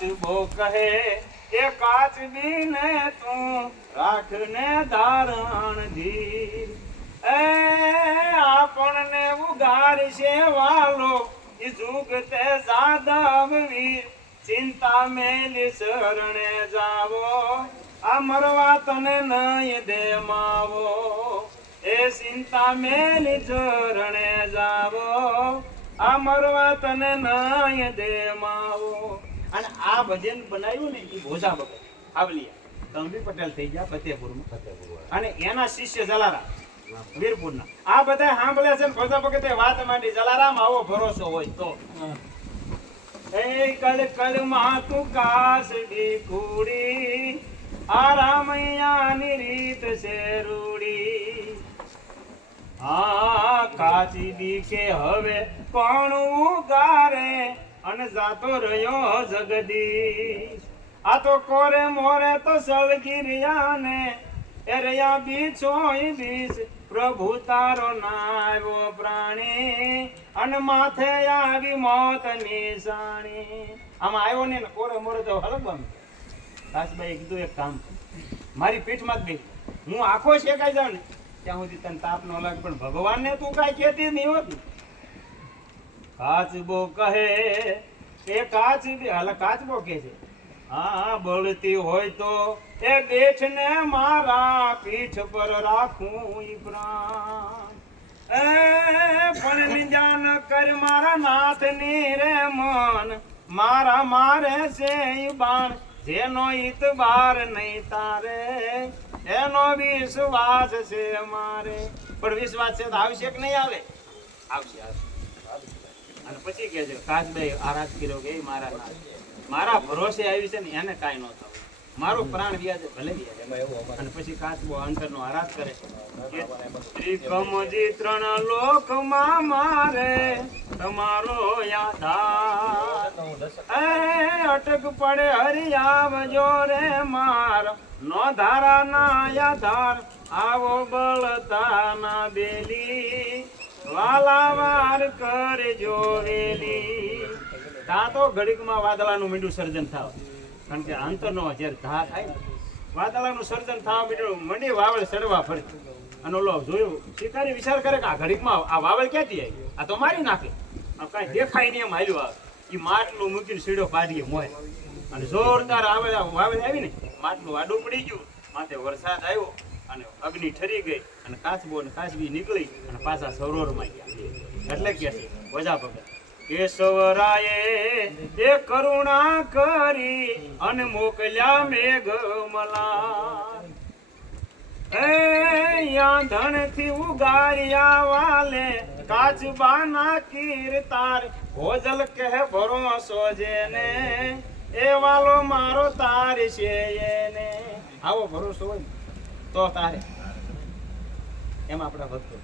કાચબો કહે એ કાચબીને તું રાખને ધારણ ધી એ આપણને ઉગારશે વાલો ઈ જુગતે જાદવ વીર ચિંતા મેલી શરણે જાવો આ મરવા તને નહીં દે માવો એ ચિંતા મેલી શરણે જાવો આ મરવા તને નહીં દે માવો. અને આ ભજન બનાવ્યું ને એ ભોજા ભગત આવલિયા તંબી પટેલ થઈ ગયા ફતેપુરમાં અને એના શિષ્ય જલારામ વીરપુરના આ બધા સાંભળે છે ને ભોજા ભગતે વાત માંડી જલારામ આવો ભરોસો હોય તો એ કળ કળ માં તું કાસડી કુડી આ રામૈયાની રીત છે રૂડી હા કાચી કે હવે કોણ ઉગારે અને જાતો રહ્યો જગદીશ આ તો કોરે મોરે તો સળગી રહ્યા ને એ રહ્યા બીછો બીસ પ્રભુ તારો નાવ્યો પ્રાણી અને માથે આવી મોત નિશાણી આમાં આવ્યો ને કોરે મોરે તો હલક કાશભાઈ કીધું એક કામ મારી પીઠમાં જ બે હું આખો શેકાઈ જાઉં ને ત્યાં સુધી તને તાપ નો લાગે પણ ભગવાનને તું કાંઈ કહેતી નહીં હોત. કાચબો કહે એ કાચબી હાલ કાચબો કે છે હા બળતી હોય તો એ બેઠને મારા પીઠ પર રાખું ઈ પ્રાણ એ પણ નિંજા ન કર મારા નાથની રે મન મારા મારે છે ઈ બાણ જેનો ઈતબાર નહીં તારે એનો વિશ્વાસ છે મારે. પણ વિશ્વાસ છે તો આવશે કે નહીં આવે? આવશે અને પછી કે છે કાચભાઈ આરાધ કર્યો કે મારા નાથ મારા ભરોસે આવી છે ને એને કાંઈ ન થવું મારો પ્રાણ વ્યાજ ભલે વ્યાજ. અને પછી કાચબો અંતરનો આરાધ કરે ત્રિકમજી ત્રણ લોકમાં મારે તમારો યાદ અટક પડે હરી આવજો રે માર નો ધારા ના યાધાર આવો બળતા ના બેલી વાલા વાર કરજો વેલી. ત્યાં તો ઘડીકમાં વાદળાનું મીંડું સર્જન થાવ કારણ કે અંતરનો જ્યારે ધા થાય ને વાદળાનું સર્જન થવા મીંડું મંડી વાવળ ચડવા ફરે અને ઓલો જોયું શિકારી વિચાર કરે કે આ ઘડીકમાં આ વાવળ ક્યાંથી આવી આ તો મારી નાખે કાંઈ દેખાય નહીં એમ હાલ્યું આવે એ માટલું મૂકીને સીડો પાડીએ મોય અને જોરદાર આવે વાવળ આવી ને માટલું વાડું પડી ગયું માથે વરસાદ આવ્યો અને અગ્નિ ઠરી ગઈ અને કાચબો અને કાચબી નીકળી અને પાછા સરોવરમાં ગયા. એટલે કે છે ભોજા ભગત કેશવરાયે એ કરુણા કરી અને મોકલ્યા મેઘમલા એ ધણથી ઉગાર્યા વાલે કાચબાના કીર્તાર ભોજલ કહે ભરોસો જેને એ વાલો મારો તાર છે એને. આવો ભરોસો હોય તો તારે એમ આપણા ભક્તો